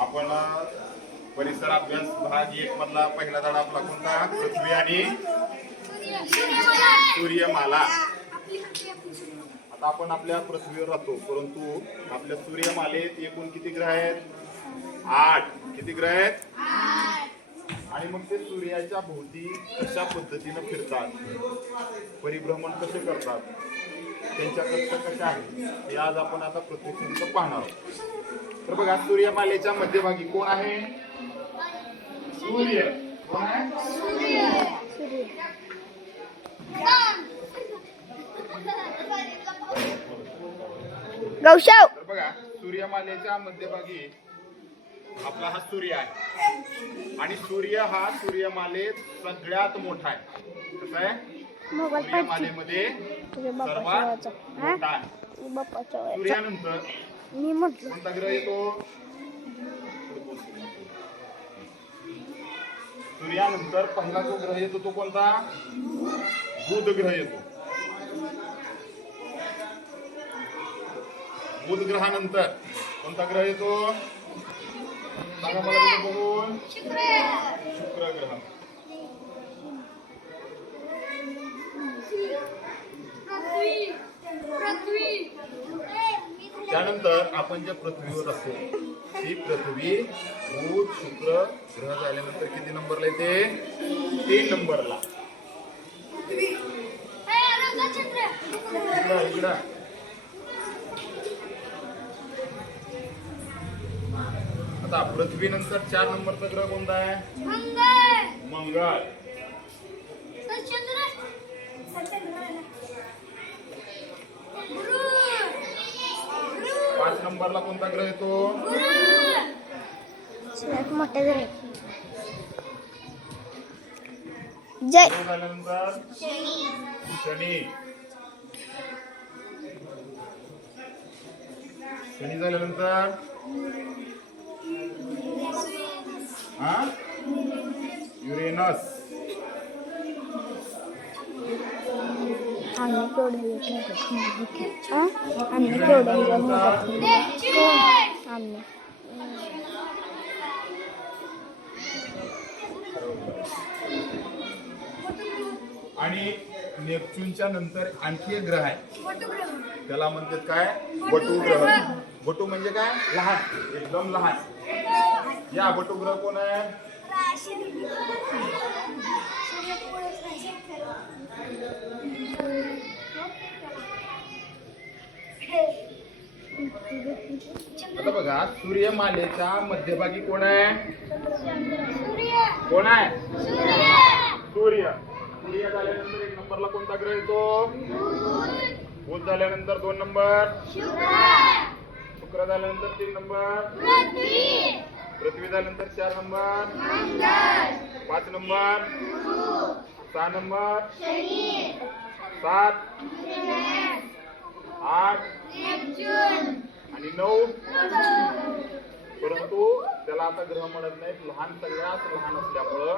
आपण परिसर अभ्यास भाग 1 मधला पहिला धडा आपला कोणता? पृथ्वी आणि सूर्यमाला. आता आपण आपल्या पृथ्वीवर राहतो, परंतु आपल्या सूर्यमालेत एकूण किती ग्रह आहेत? 8. किती ग्रह आहेत? 8. आणि मग ते सूर्याच्या भोवती कशा पद्धतीने फिरतात, परिभ्रमण कसे करतात, त्यांच्या कक्षा कशा आहेत, हे आज आपण आता पृथ्वीवर पाहणार आहोत. तर बघा, सूर्यमालेच्या मध्यभागी कोण आहे? सूर्य. कोण आहे? सूर्य. गौशव. तर बघा, सूर्यमालेच्या मध्यभागी आपला हा सूर्य आहे आणि सूर्य हा सूर्यमालेत सगळ्यात मोठा आहे. कसा आहे? सूर्यमालेमध्ये सर्वात मोठा आहे. सूर्यानंतर कोणता ग्रह येतो? सूर्यानंतर पहिला जो ग्रह येतो तो कोणता? बुध ग्रह येतो. बुध ग्रहानंतर कोणता ग्रह येतो? सांगा मला बघून. शुक्र ग्रह. त्यानंतर आपण ज्या पृथ्वीवर असतो ती पृथ्वी बुध शुक्र ग्रह झाल्यानंतर किती नंबरला येते? 3 नंबरला. इकडं आता पृथ्वीनंतर 4 नंबरचा ग्रह कोणता आहे? मंगळ. 5 नंबरला कोणता ग्रह येतो? सगळ्यात मोठा ग्रह. जय. झाल्यानंतर शनी. शनी झाल्यानंतर युरेनस. आणि नेपच्यूनच्या नंतर आणखी एक ग्रह आहे, त्याला म्हणतात काय? बटू ग्रह. बटू म्हणजे काय? लहान, एकदम लहान. या बटू ग्रह कोण आहे? आता बघा, सूर्यमालेच्या मध्यभागी कोण आहे? कोण आहे? सूर्य. सूर्य झाल्यानंतर 1 नंबरला कोणता ग्रह येतो? बुध झाल्यानंतर 2 नंबर शुक्र झाल्यानंतर 3 नंबर पृथ्वी झाल्यानंतर 4 नंबर 5 नंबर 6 नंबर 7 8 आणि 9. परंतु त्याला आता ग्रह म्हणत नाहीत, लहान, सगळ्यात लहान असल्यामुळं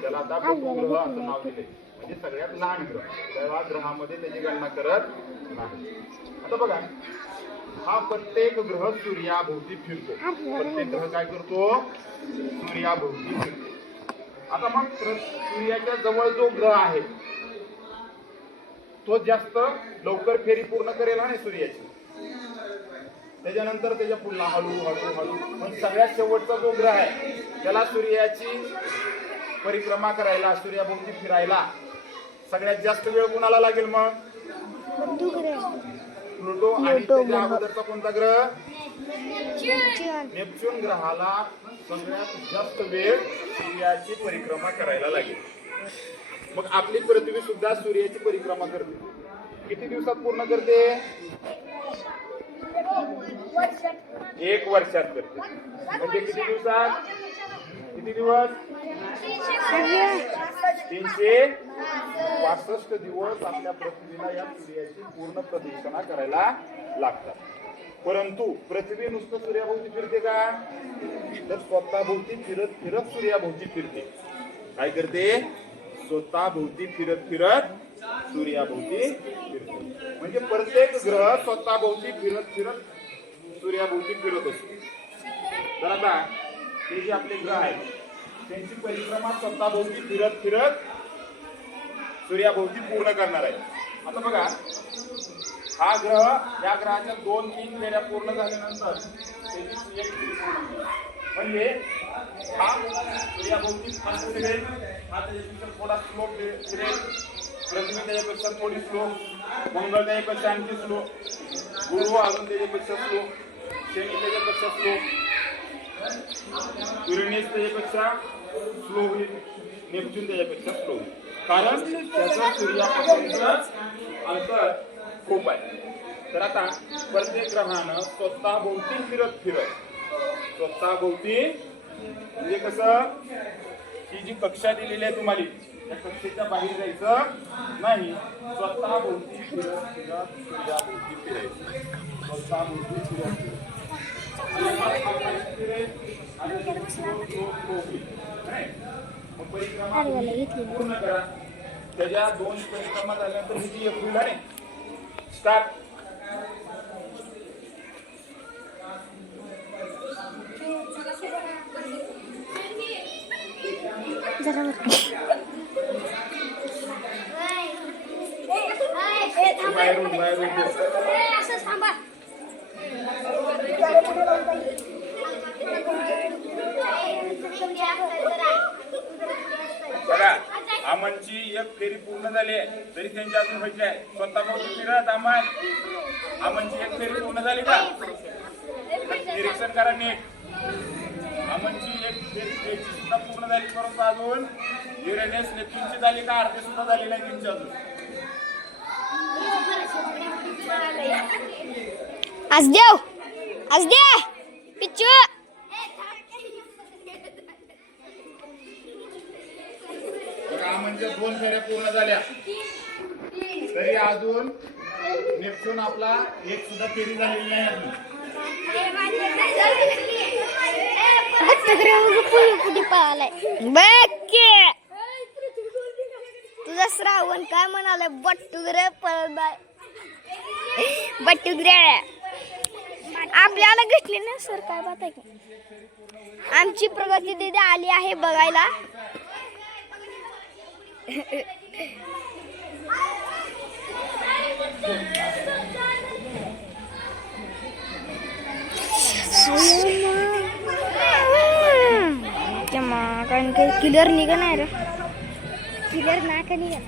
त्याला आता बटू ग्रह असं नाव दिले, म्हणजे सगळ्यात लहान ग्रह. त्या ग्रहामध्ये त्याची गणना करत नाही. आता बघा, हा प्रत्येक ग्रह सूर्याभोवती फिरतो. प्रत्येक ग्रह काय करतो? सूर्याभोवती फिरतो. आता मग सूर्याच्या जवळ जो ग्रह आहे तो जास्त लवकर फेरी पूर्ण करेल आणि सूर्याची, त्याच्यानंतर त्याच्या पुन्हा हळूहळू. पण सगळ्यात शेवटचा जो ग्रह आहे त्याला सूर्याची परिक्रमा करायला, सूर्याभोवती फिरायला सगळ्यात जास्त वेळ कुणाला लागेल? मग प्लुटो. आणि त्याच्या अगोदरचा कोणता ग्रह? नेपच्यून ग्रहाला सगळ्यात जास्त वेळ सूर्याची परिक्रमा करायला लागेल. मग आपली पृथ्वी सुद्धा सूर्याची परिक्रमा करते. किती दिवसात पूर्ण करते? 1 वर्षात करते. म्हणजे किती दिवसात? किती दिवस? 365 दिवस आपल्या पृथ्वीला या सूर्याची पूर्ण प्रदक्षिणा करायला लागतात. परंतु पृथ्वी नुसतं सूर्याभोवती फिरते का? तर स्वतःभोवती फिरत फिरत सूर्याभोवती फिरते. काय करते? स्वतःभोवती फिरत फिरत सूर्याभोवती फिरते. म्हणजे प्रत्येक ग्रह स्वतःभोवती फिरत फिरत सूर्याभोवती फिरत असतो. तर आता हे जे आपले ग्रह आहेत त्यांची परिक्रमा स्वतःभोवती फिरत फिरत सूर्याभोवती पूर्ण करणार आहे. आता बघा हा ग्रह या ग्रहाच्या 2-3 फेऱ्या पूर्ण झाल्यानंतर त्याची एक फेरी पूर्ण होईल. म्हणजे हा सूर्याभोवती फास्ट फिरेल, हा त्याच्यापेक्षा थोडा स्लो फिरेल, पृथ्वी त्याच्यापेक्षा थोडी स्लो, मंगळ त्याच्यापेक्षा आणखी स्लो, गुरु अजून त्याच्यापेक्षा स्लो, शनी त्याच्यापेक्षा स्लो, युरेनस त्याच्यापेक्षा स्लो होईल, नेपच्यून त्याच्यापेक्षा स्लो होईल. कारण त्याचा सूर्यापासूनच अंतर खूप आहे. तर आता प्रत्येक ग्रहानं स्वतःभोवती फिरत स्वतःभोवती म्हणजे कसं ही जी कक्षा दिलेली आहे तुम्हाला त्या कक्षेच्या बाहेर जायचं नाही, स्वतःभोवती फिरत सूर्याभोवती फिरायचं, स्वतःभोवती फिरत पूर्ण करा. त्याच्या 2 परिक्रमा झाल्यानंतर ही एक होईल आहे स्टार्ट. बघा अमनची एक फेरी पूर्ण झाली आहे तरी त्यांची अजून व्हायची आहे. स्वतःभोवती फिरत अमनची एक फेरी पूर्ण झाली का? निरीक्षण करा नीट. अमनची एक फेरी सुद्धा पूर्ण झाली परंतु अजून युरेनस नेपच्यूनची झाली का? अर्धे सुद्धा झाली नाही त्यांची अजून. आज द्या पिच्चू म्हणजे 2 फेऱ्या पूर्ण झाल्या तरी अजून नेपच्यून आपला एक सुद्धा फेरी झालेली नाही अजून. तुझा श्रावण काय म्हणाले? बट्टुग्रे बट्टुग्रे आपल्याला घेतली ना सर. काय बात आहे की आमची प्रगती दीदी आली आहे बघायला. कारण क्लिअर निघा नाही रे, क्लिअर नाही का निघा.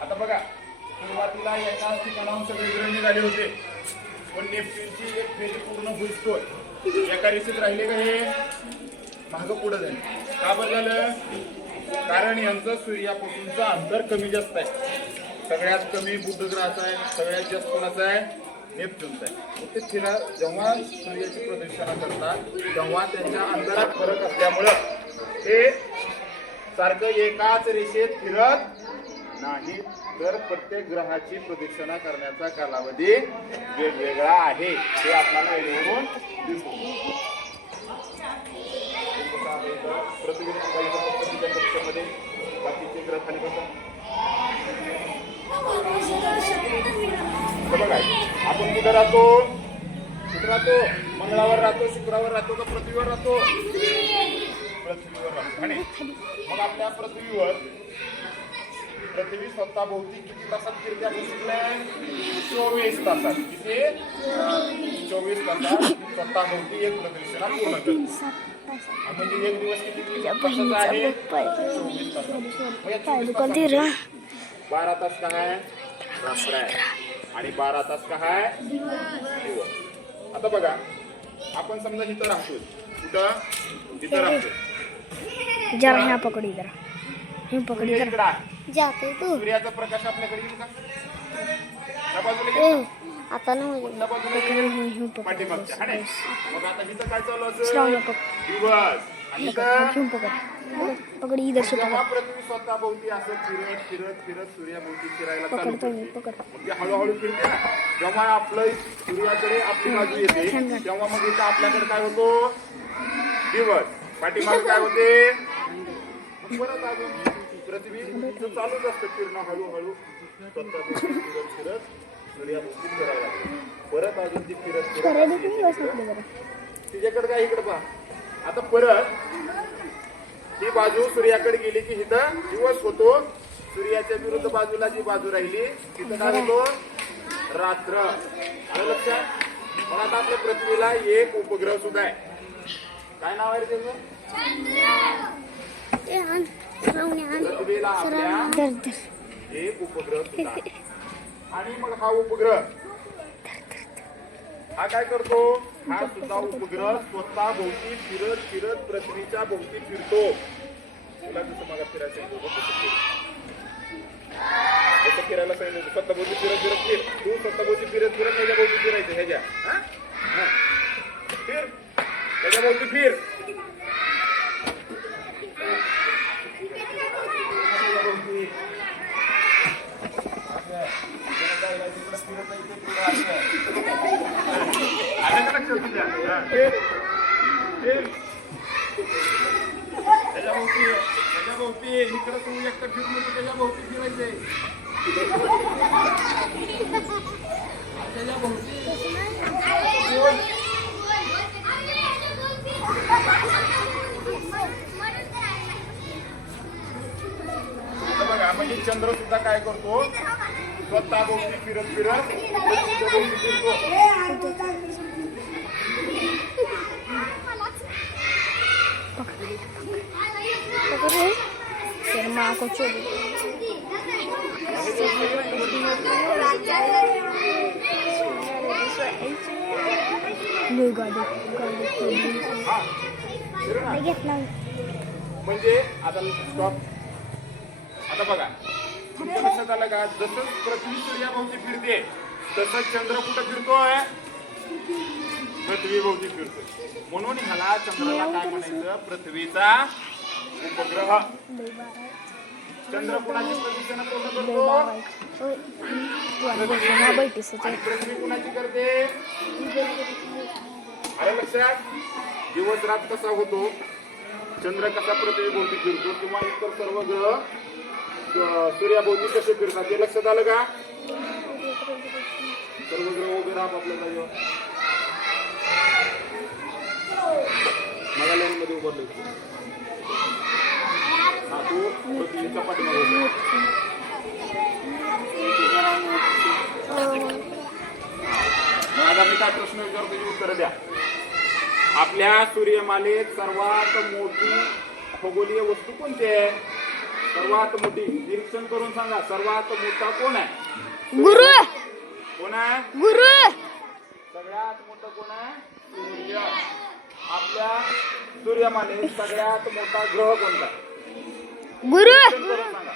आता बघा सुरुवातीला एकाच ठिकाणाहून सगळे ग्रह निघाले होते पण नेपच्यूनची एक फेरी पूर्ण होईस्तोय एका रेषेत राहिले का हे मागं पुढे झाले. का बरं झालं? कारण यांचं सूर्यापासूनचं अंतर कमी जास्त आहे. सगळ्यात कमी बुध ग्रहाचा आहे, सगळ्यात जास्त कोणाचा आहे? नेपच्यूनचा आहे. ते फिरा जेव्हा सूर्याची प्रदक्षिणा करतात तेव्हा त्यांच्या अंतरात फरक असल्यामुळं ते सारखं एकाच रेषेत फिरत नाही. तर प्रत्येक ग्रहाची प्रदक्षिणा करण्याचा कालावधी वेगवेगळा आहे हे आपल्याला यावरून दिसतो. पृथ्वीच्या कक्षेमध्ये बाकीचे ग्रह खाली बघा. आपण कुठे राहतो? कुठे राहतो? मंगळावर राहतो, शुक्रावर राहतो का पृथ्वीवर राहतो? पृथ्वीवर राहतो. आणि मग आपल्या पृथ्वी स्वतःभोवती किती तासात फिरते आपण शिकले? 24 तासात. किती? 24 तासात स्वतःभोवती एक प्रदक्षिणा पूर्ण करते. म्हणजे एक दिवस किती तासाचा आहे? 24 तास. 12 तास काय? रात्र आहे आणि 12 तास काय? दिवस. आता बघा आपण समजा इथं राहतो. कुठं? इथं राहतो. जरा ह्या पकडी जरा हे पकडी जरा जाते तू. सूर्याचा प्रकाश आपल्याकडे येईल का? आता पाठीमागच्या. मग आता इथं काय चालू असेल? दिवस. आणि इथं घेऊन पकड पकड इधर से जेव्हा पृथ्वी स्वतः भोवती असं फिरत फिरत फिरत सूर्याभोवती फिरायला चालू पकडतो मी करते पकड मग ते हळूहळू फिरते ना जेव्हा आपलं सूर्याकडे आपली बाजू येते तेव्हा मग इथं आपल्याकडे काय होतो दिवस पाठीमागे काय होते मग परत अजून पृथ्वी चालूच असतं फिरणं हळूहळू स्वतः भोवती फिरत फिरत सूर्याभोवती फिरायला लागते परत अजून ती फिरत फिरत तिच्याकडे काय इकडे पहा आता परत ही बाजू सूर्याकडे गेली की इथं दिवस होतो सूर्याच्या विरुद्ध बाजूला जी बाजू राहिली तिथं काय होतो रात्र आलं लक्षात पण आता आपल्या पृथ्वीला एक उपग्रह सुद्धा आहे काय नाव आहे त्याचं पृथ्वीला आपल्या एक उपग्रह सुद्धा आहे. आणि मग हा उपग्रह हा काय करतो हा सुद्धा उपग्रह स्वतः भोवती फिरत फिरत पृथ्वीच्या भोवती फिरतो तुला जसं मग फिरायचं तसं फिरायला सांगितलं स्वतः भोवती फिरत फिरत फिर तू स्वतः भोवती फिरत फिरत ह्याच्या भोवती फिरायचं ह्याच्या फिर ह्याच्या भोवती फिर त्याच्या भोवती इकडं तू एकटं फिरून त्याच्या भोवती फिरायचंय त्याच्या भोवती बघा म्हणजे चंद्र सुद्धा काय करतो स्वतः भोवती फिरत फिरत भोवती फिरतो माँ को छोड़ म्हणजे आता स्टॉप आता बघा तुमच्या लक्षात आलं का जसं पृथ्वी सूर्याभोवती फिरते तसंच चंद्र कुठं फिरतोय पृथ्वी भोवती फिरतोय म्हणून ह्याला चंद्राला काय म्हणायचं पृथ्वीचा उपग्रह चंद्र कुणाची प्रदक्षिणा पूर्ण करतो आणि पृथ्वी कुणाची करते अरे लक्षात दिवस रात कसा होतो चंद्र कसा पृथ्वी भोवती फिरतो किंवा इतर सर्व ग्रह सूर्याभोवती कसे फिरतात हे लक्षात आलं का सर्व ग्रह उभे राहत आपल्या जागेवर मला लाईन मध्ये उभारले हा तू पृथ्वीच्या पाठीमागे आता मी काय प्रश्न विचारतो त्याची उत्तर द्या आपल्या सूर्यमालेत सर्वात मोठी खगोलीय वस्तू कोणती आहे सर्वात मोठी निरीक्षण करून सांगा सर्वात मोठा कोण आहे गुरु कोण आहे गुरु सगळ्यात मोठं कोण आहे सूर्य आपल्या सूर्यमालेत सगळ्यात मोठा ग्रह कोणता गुरु करून सांगा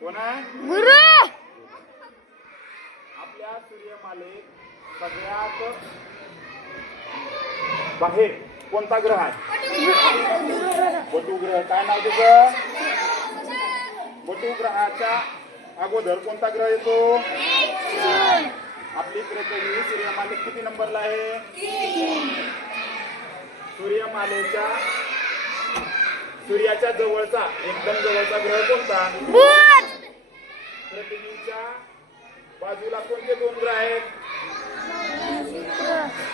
कोण आहे गुरु आपल्या सूर्यमालेत सगळ्यात बाहेर कोणता ग्रह आहे बटू ग्रह काय नाव त्याचं बटू ग्रहाच्या अगोदर कोणता ग्रह येतो आपली पृथ्वी सूर्यमालेत किती नंबरला आहे सूर्याच्या जवळचा एकदम जवळचा ग्रह कोणता पृथ्वीच्या बाजूला कोणते दोन ग्रह आहेत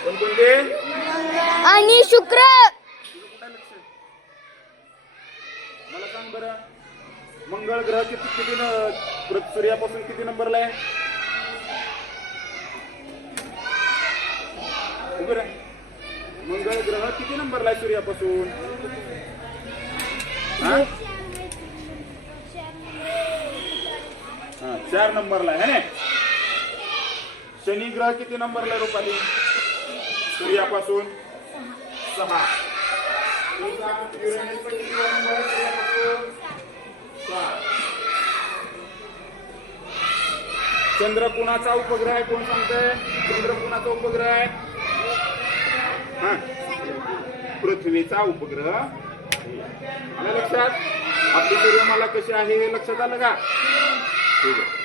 कोणते आणि शुक्र मला सांग बरं मंगळ ग्रह किती सूर्यापासून किती नंबरला आहे मंगळ ग्रह किती नंबरला आहे सूर्यापासून 4 नंबरला आहे ना शनी ग्रह किती नंबरला आहे रुपाली सूर्यापासून 6 चंद्र कुणाचा उपग्रह आहे कोण सांगतंय चंद्र कुणाचा उपग्रह आहे पृथ्वीचा उपग्रह आहे. आलं लक्षात? आपली सूर्यमाला कशी आहे हे लक्षात आलं का? ठीक आहे.